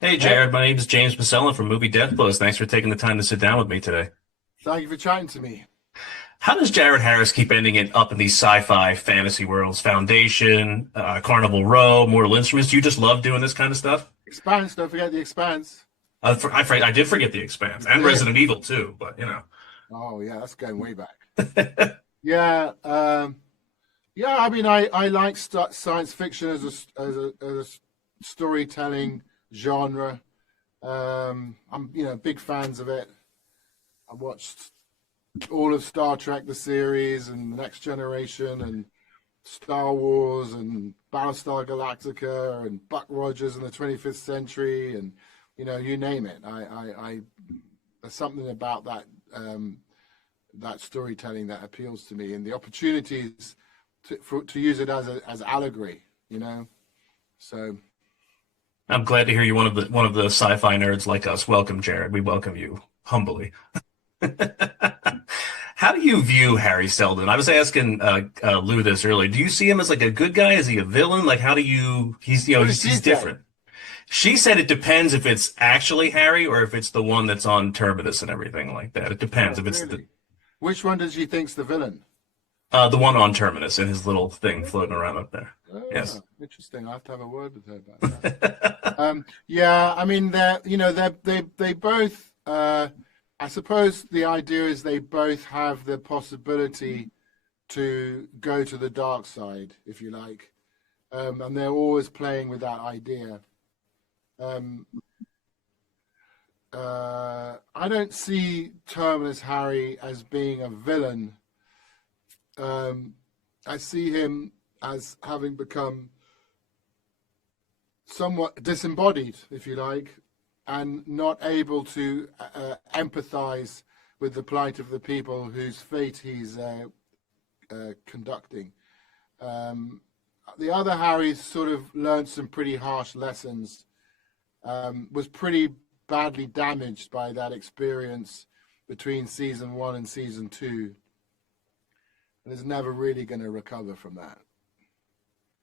Hey Hey, Jared, my name is James Masella from Movie Death Blows. Thanks for taking the time to sit down with me today. thank you for chatting to me. How does Jared Harris keep ending it up in these sci-fi fantasy worlds? Foundation, Carnival Row, Mortal Instruments. Do you just love doing this kind of stuff? Expanse, don't forget the Expanse. I did forget The Expanse You and did. Resident Evil too, but Oh yeah, that's going way back. Yeah, yeah. I mean, I like science fiction as a storytelling genre. I'm big fans of it. I watched all of Star Trek the series and Next Generation and Star Wars and Battlestar Galactica and Buck Rogers in the 25th century and you name it. I there's something about that storytelling that appeals to me and the opportunities to use it as allegory. So I'm glad to hear you're one of the sci-fi nerds like us. Welcome, Jared. We welcome you humbly. How do you view Harry Seldon? I was asking Lou this earlier. Do you see him as like a good guy? Is he a villain? Like, how do you? He's what did she he's say? different. She said it depends if it's actually Harry or if it's the one that's on Terminus and everything like that. It depends Oh, if it's really? Which one does she think's the villain? the one on Terminus and his little thing floating around up there. Yes. Interesting. I have to have a word with her about that. Yeah, I mean, they both. I suppose the idea is they both have the possibility to go to the dark side, if you like, and they're always playing with that idea. Um, I don't see Terminus Harry as being a villain. I see him as having become somewhat disembodied, if you like, and not able to empathize with the plight of the people whose fate he's conducting. Um, the other Harry sort of learned some pretty harsh lessons, was pretty badly damaged by that experience between season one and season two, and is never really going to recover from that.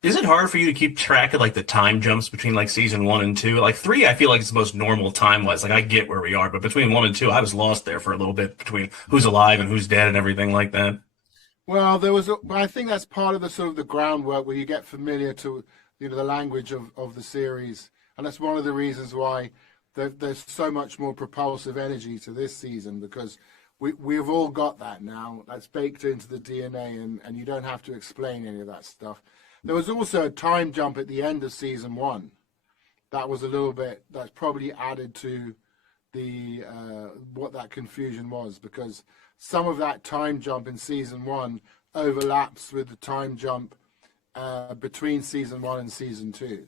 Is it hard for you to keep track of like the time jumps between like season one and two? Like three, I feel like it's the most normal time wise. Like I get where we are, but between one and two, I was lost there for a little bit between who's alive and who's dead and everything like that. Well, I think that's part of the sort of the groundwork where you get familiar to, the language of the series, and that's one of the reasons why there's so much more propulsive energy to this season because we've all got that now. That's baked into the DNA, and you don't have to explain any of that stuff. There was also a time jump at the end of season one. That was a little bit. That's probably added to the what that confusion was because some of that time jump in season one overlaps with the time jump between season one and season two.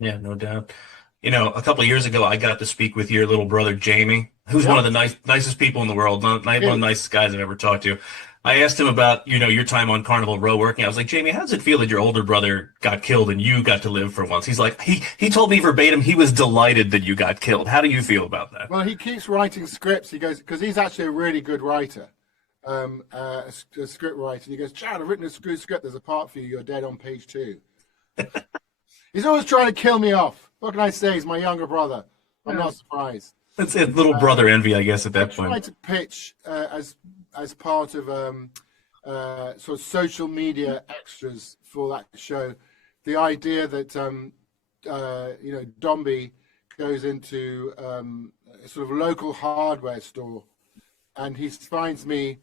Yeah, no doubt. A couple of years ago, I got to speak with your little brother, Jamie, who's one Yep, of the nicest people in the world, one of the it nicest guys I've ever talked to. I asked him about, your time on Carnival Row working. I was like, Jamie, how does it feel that your older brother got killed and you got to live for once? He's like, he told me verbatim he was delighted that you got killed. How do you feel about that? Well, he keeps writing scripts. He goes because he's actually a really good writer, a script writer. And he goes, Chad, I've written a good script. There's a part for you. You're dead on page two. He's always trying to kill me off. What can I say? He's my younger brother. I'm Yeah. not surprised. It's a little brother envy, I guess, at I that tried point. to pitch as part of sort of social media extras for that show, the idea that Dombey goes into a sort of local hardware store, and he finds me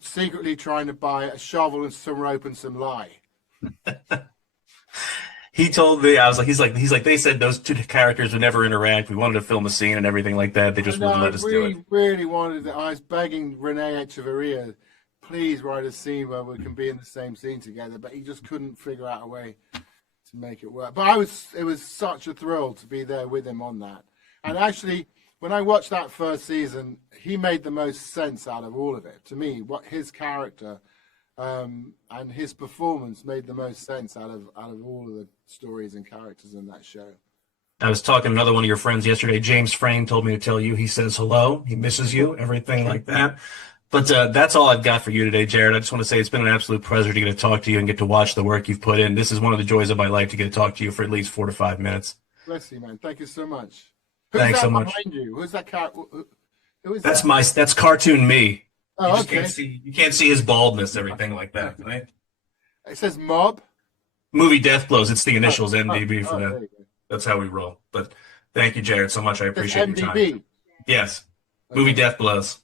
secretly trying to buy a shovel and some rope and some lye. He told me, I was like, he's like, they said those two characters would never interact. We wanted to film a scene and everything like that. They just And wouldn't I let us do it. really, really wanted that. I was begging Renee Echevarria, please write a scene where we can be in the same scene together, but he just couldn't figure out a way to make it work. But it was such a thrill to be there with him on that. And actually, when I watched that first season, he made the most sense out of all of it. To me, what his character and his performance made the most sense out of all of the stories and characters in that show. I was talking to another one of your friends yesterday. James Frame told me to tell you he says hello. He misses you, everything like that. But that's all I've got for you today, Jared. I just want to say it's been an absolute pleasure to get to talk to you and get to watch the work you've put in. This is one of the joys of my life to get to talk to you for at least 4 to 5 minutes. Bless you, man. Thank you so much. Who's Thanks that so much. behind you? Who's that cat? Who is That's that? that's cartoon me. You Oh, just okay. you can't see his baldness, everything like that. Right? It says Mob. Movie Death Blows. It's the initials Oh, MDB for there that. you go. That's how we roll. But thank you, Jared, so much. I It says appreciate your time. MDB. Yes. Okay. Movie Death Blows.